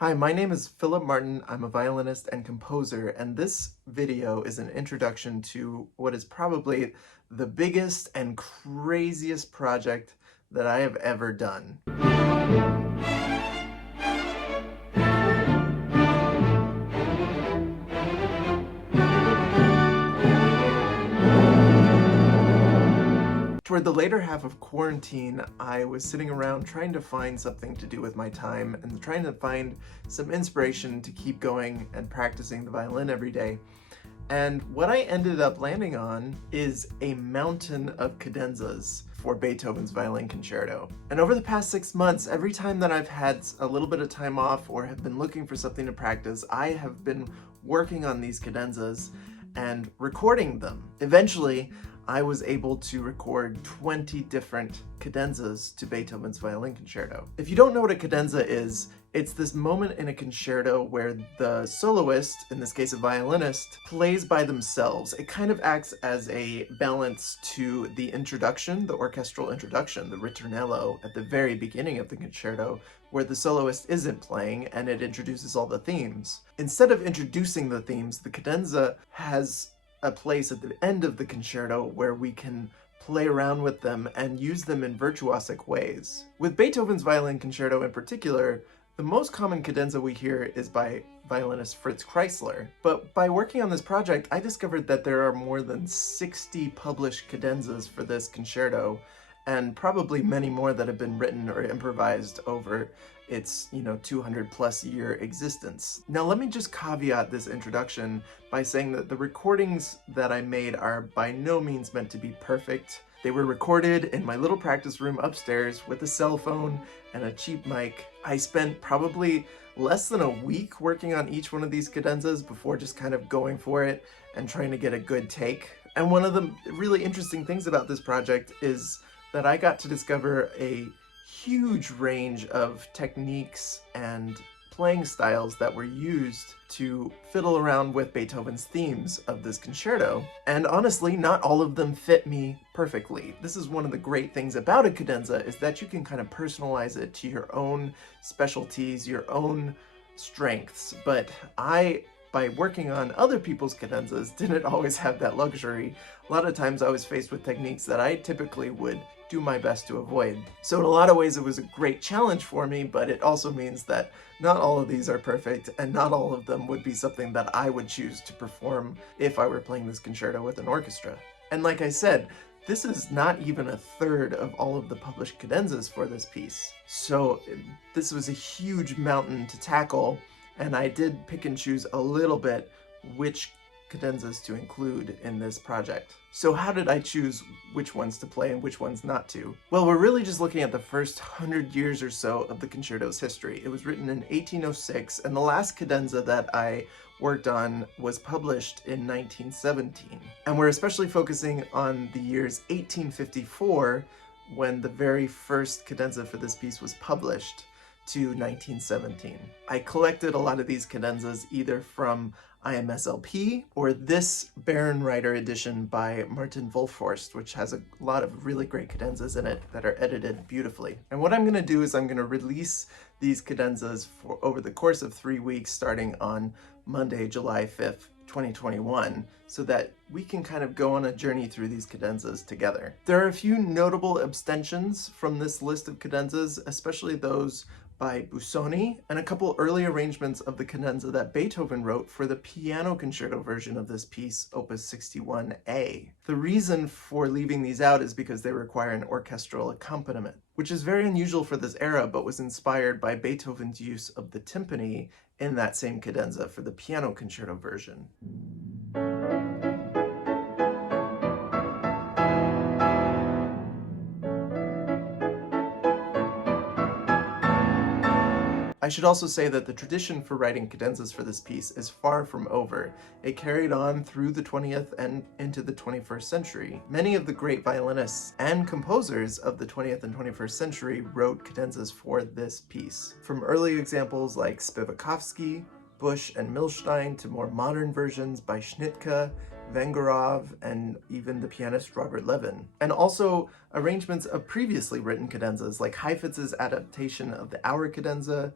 Hi, my name is Philip Martin. I'm a violinist and composer, and this video is an introduction to what is probably the biggest and craziest project that I have ever done. Toward the later half of quarantine, I was sitting around trying to find something to do with my time and trying to find some inspiration to keep going and practicing the violin every day. And what I ended up landing on is a mountain of cadenzas for Beethoven's Violin Concerto. And over the past 6 months, every time that I've had a little bit of time off or have been looking for something to practice, I have been working on these cadenzas and recording them. Eventually, I was able to record 20 different cadenzas to Beethoven's Violin Concerto. If you don't know what a cadenza is, it's this moment in a concerto where the soloist, in this case a violinist, plays by themselves. It kind of acts as a balance to the introduction, the orchestral introduction, the ritornello at the very beginning of the concerto, where the soloist isn't playing and it introduces all the themes. Instead of introducing the themes, the cadenza has a place at the end of the concerto where we can play around with them and use them in virtuosic ways. With Beethoven's Violin Concerto in particular, the most common cadenza we hear is by violinist Fritz Kreisler. But by working on this project, I discovered that there are more than 60 published cadenzas for this concerto, and probably many more that have been written or improvised over its 200 plus year existence. Now let me just caveat this introduction by saying that the recordings that I made are by no means meant to be perfect. They were recorded in my little practice room upstairs with a cell phone and a cheap mic. I spent probably less than a week working on each one of these cadenzas before just kind of going for it and trying to get a good take. And one of the really interesting things about this project is that I got to discover a huge range of techniques and playing styles that were used to fiddle around with Beethoven's themes of this concerto. And honestly, not all of them fit me perfectly. This is one of the great things about a cadenza, is that you can kind of personalize it to your own specialties, your own strengths. But by working on other people's cadenzas, didn't always have that luxury. A lot of times I was faced with techniques that I typically would do my best to avoid. So in a lot of ways it was a great challenge for me, but it also means that not all of these are perfect and not all of them would be something that I would choose to perform if I were playing this concerto with an orchestra. And like I said, this is not even a third of all of the published cadenzas for this piece. So this was a huge mountain to tackle, and I did pick and choose a little bit which cadenzas to include in this project. So how did I choose which ones to play and which ones not to? Well, we're really just looking at the first 100 years or so of the concerto's history. It was written in 1806, and the last cadenza that I worked on was published in 1917. And we're especially focusing on the years 1854, when the very first cadenza for this piece was published, to 1917. I collected a lot of these cadenzas either from IMSLP or this Bärenreiter edition by Martin Wolfhorst, which has a lot of really great cadenzas in it that are edited beautifully. And what I'm going to do is I'm going to release these cadenzas over the course of 3 weeks, starting on Monday, July 5th, 2021, so that we can kind of go on a journey through these cadenzas together. There are a few notable abstentions from this list of cadenzas, especially those by Busoni, and a couple early arrangements of the cadenza that Beethoven wrote for the piano concerto version of this piece, Opus 61A. The reason for leaving these out is because they require an orchestral accompaniment, which is very unusual for this era, but was inspired by Beethoven's use of the timpani in that same cadenza for the piano concerto version. I should also say that the tradition for writing cadenzas for this piece is far from over. It carried on through the 20th and into the 21st century. Many of the great violinists and composers of the 20th and 21st century wrote cadenzas for this piece. From early examples like Spivakovsky, Busch, and Milstein to more modern versions by Schnittke, Vengerov, and even the pianist Robert Levin. And also arrangements of previously written cadenzas like Heifetz's adaptation of the Hour cadenza,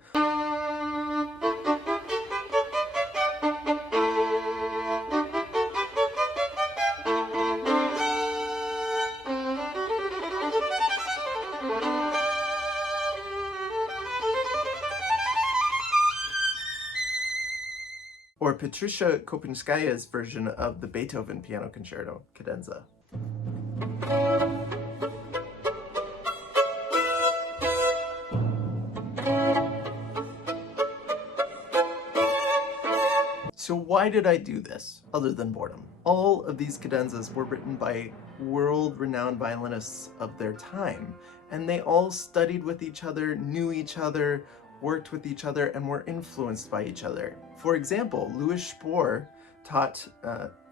or Patricia Kopinskaya's version of the Beethoven Piano Concerto, Cadenza. So why did I do this, other than boredom? All of these cadenzas were written by world-renowned violinists of their time, and they all studied with each other, knew each other, worked with each other, and were influenced by each other. For example, Louis Spohr taught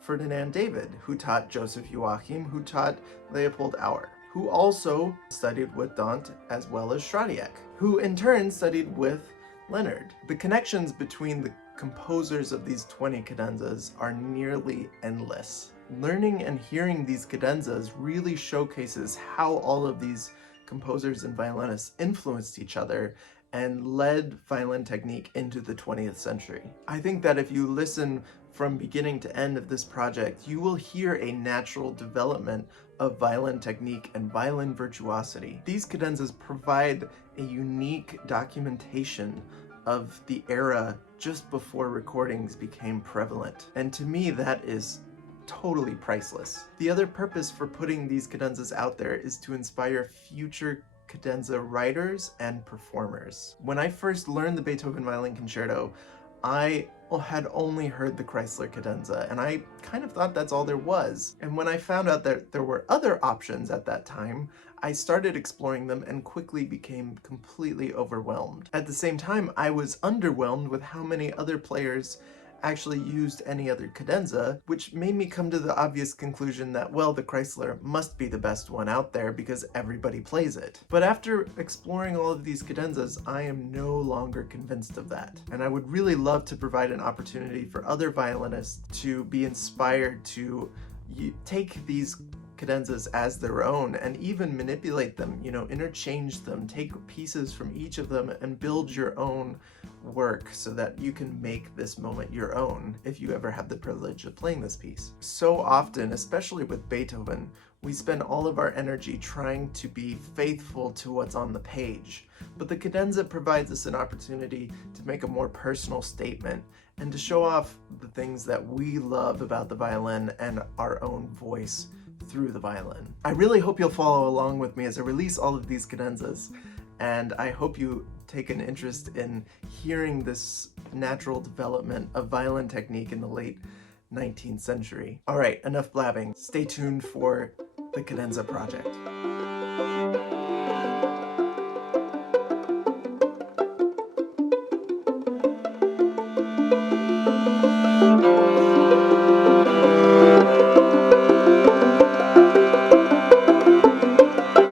Ferdinand David, who taught Joseph Joachim, who taught Leopold Auer, who also studied with Dante as well as Stradiak, who in turn studied with Leonard. The connections between the composers of these 20 cadenzas are nearly endless. Learning and hearing these cadenzas really showcases how all of these composers and violinists influenced each other and led violin technique into the 20th century. I think that if you listen from beginning to end of this project, you will hear a natural development of violin technique and violin virtuosity. These cadenzas provide a unique documentation of the era just before recordings became prevalent. And to me, that is totally priceless. The other purpose for putting these cadenzas out there is to inspire future cadenza writers and performers. When I first learned the Beethoven Violin Concerto, I had only heard the Chrysler cadenza, and I kind of thought that's all there was. And when I found out that there were other options at that time, I started exploring them and quickly became completely overwhelmed. At the same time, I was underwhelmed with how many other players actually used any other cadenza, which made me come to the obvious conclusion that, well, the Chrysler must be the best one out there because everybody plays it. But after exploring all of these cadenzas, I am no longer convinced of that. And I would really love to provide an opportunity for other violinists to be inspired to take these cadenzas as their own and even manipulate them, interchange them, take pieces from each of them and build your own work so that you can make this moment your own if you ever have the privilege of playing this piece. So often, especially with Beethoven, we spend all of our energy trying to be faithful to what's on the page, but the cadenza provides us an opportunity to make a more personal statement and to show off the things that we love about the violin and our own voice through the violin. I really hope you'll follow along with me as I release all of these cadenzas, and I hope you take an interest in hearing this natural development of violin technique in the late 19th century. All right, enough blabbing. Stay tuned for the Cadenza project.